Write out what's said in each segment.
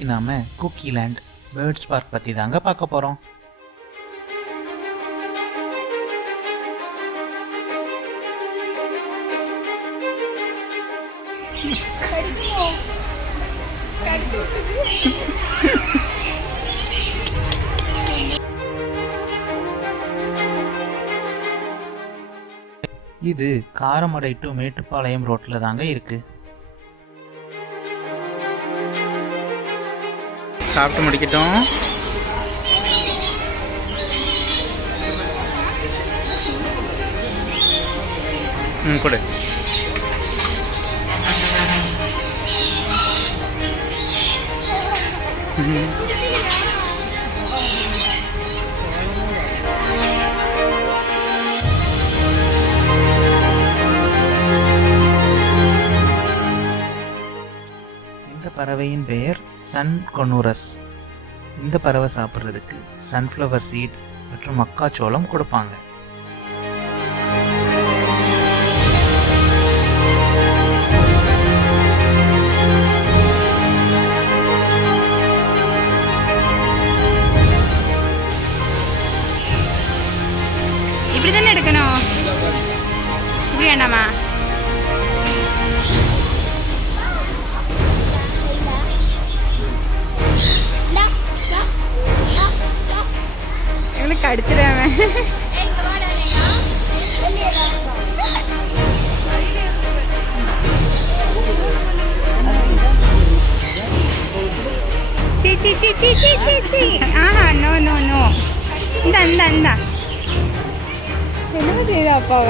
இன்னைக்கு நாம கூக்கிலேண்ட் birds park பத்தி தாங்க பார்க்க போறோம். இது காரமடை டு மேட்டுப்பாளையம் ரோட்ல தாங்க இருக்கு. சாப்பிட்டு முடிக்கட்டும். கொடு. இந்த பறவையின் பெயர் சன் கொனூரஸ். இந்த பறவை சாப்பிட்றதுக்கு சன்ஃப்ளவர் சீட் மற்றும் மக்காச்சோளம் கொடுப்பாங்க. இப்படி தானே எடுக்கணும். இப்படி வேண்டாமா? எங்களுக்கு அடிச்சிடாம. ஆஹா, நோ நோ நோ. இந்தா இந்தா இந்தா. என்ன செய்யுது அப்பாவ?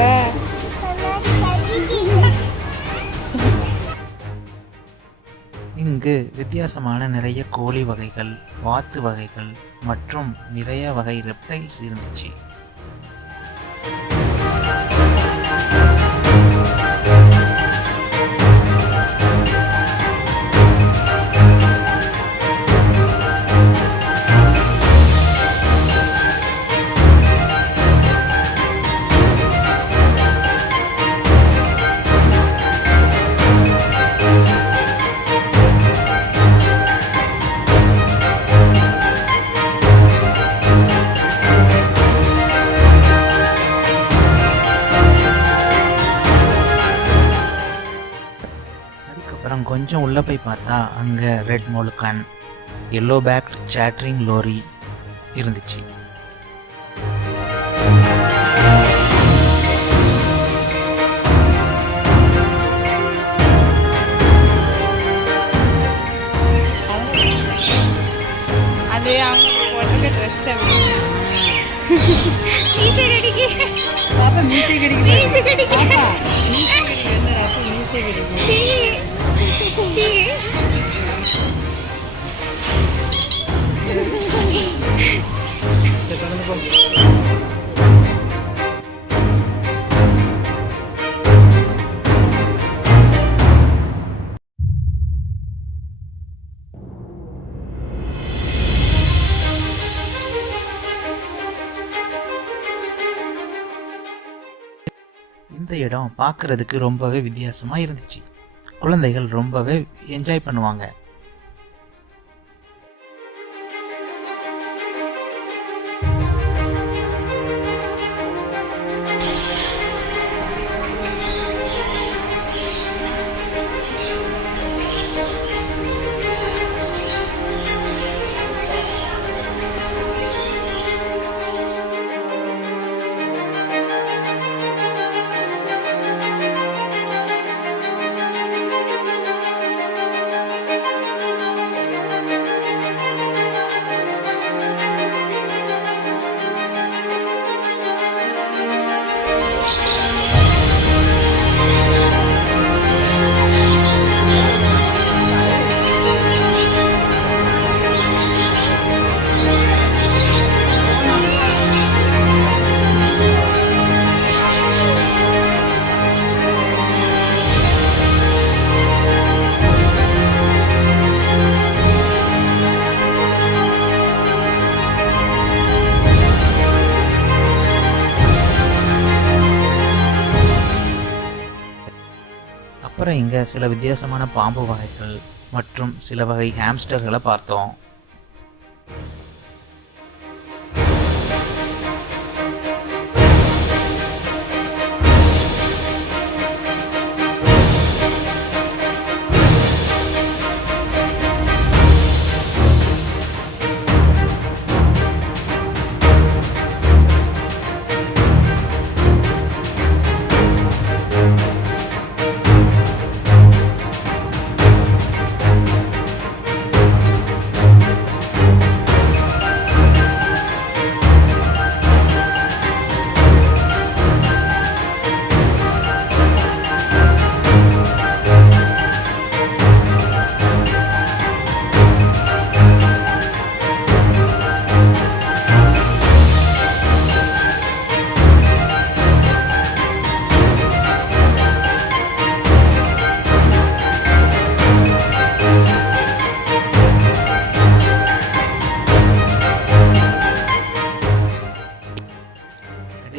இங்கு வித்தியாசமான நிறைய கோழி வகைகள், வாத்து வகைகள் மற்றும் நிறைய வகை ரெப்டைல்ஸ் இருந்துச்சு. அப்புறம் கொஞ்சம் உள்ள போய் பார்த்தா அங்க red Moluccan, yellow backed chattering lory இருந்துச்சு. அது அவங்க போட்டுக்க ட்ரெஸ் மீசை கடிக்கு. பாப்பா மீசை கடிக்கு. மீசை கடிக்கு. மீசை கடிக்கு. இந்த இடம் பார்க்கறதுக்கு ரொம்பவே வித்தியாசமா இருந்துச்சு. குழந்தைகள் ரொம்பவே என்ஜாய் பண்ணுவாங்க. அப்புறம் இங்கே சில வித்தியாசமான பாம்பு வகைகள், மற்றும் சில வகை ஹாம்ஸ்டர்களை பார்த்தோம்.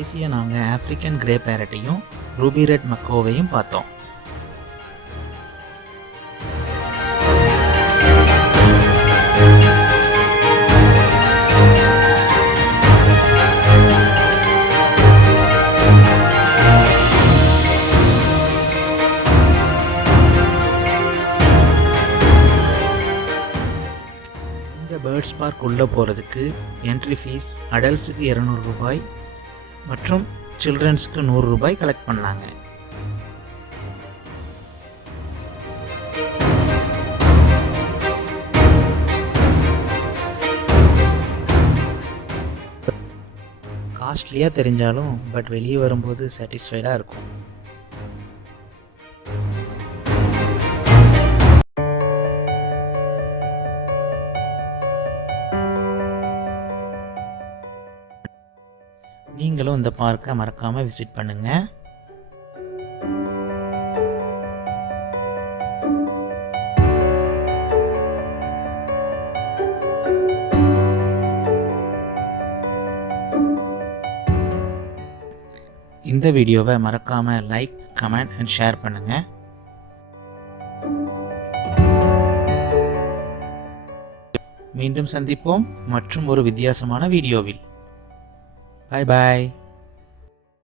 கடைசியாக நாங்கள் ஆப்பிரிக்கன் கிரே பேரட்டையும் ரூபி ரெட் மக்கோவையும் பார்த்தோம். இந்த பேர்ட்ஸ் பார்க் உள்ளே போகிறதுக்கு என்ட்ரி ஃபீஸ் அடல்ட்ஸுக்கு 200 ரூபாய் மற்றும் சில்ட்ரன்ஸ்க்கு 100 ரூபாய் கலெக்ட் பண்ணாங்க. காஸ்ட்லியாக தெரிஞ்சாலும் பட் வெளியே வரும்போது சாட்டிஸ்ஃபைடாக இருக்கும். நீங்களும் இந்த பார்க்கை மறக்காமல் விசிட் பண்ணுங்கள். இந்த வீடியோவை மறக்காமல் லைக், கமெண்ட் அண்ட் ஷேர் பண்ணுங்கள். மீண்டும் சந்திப்போம் மற்றும் ஒரு வித்தியாசமான வீடியோவில். Bye bye.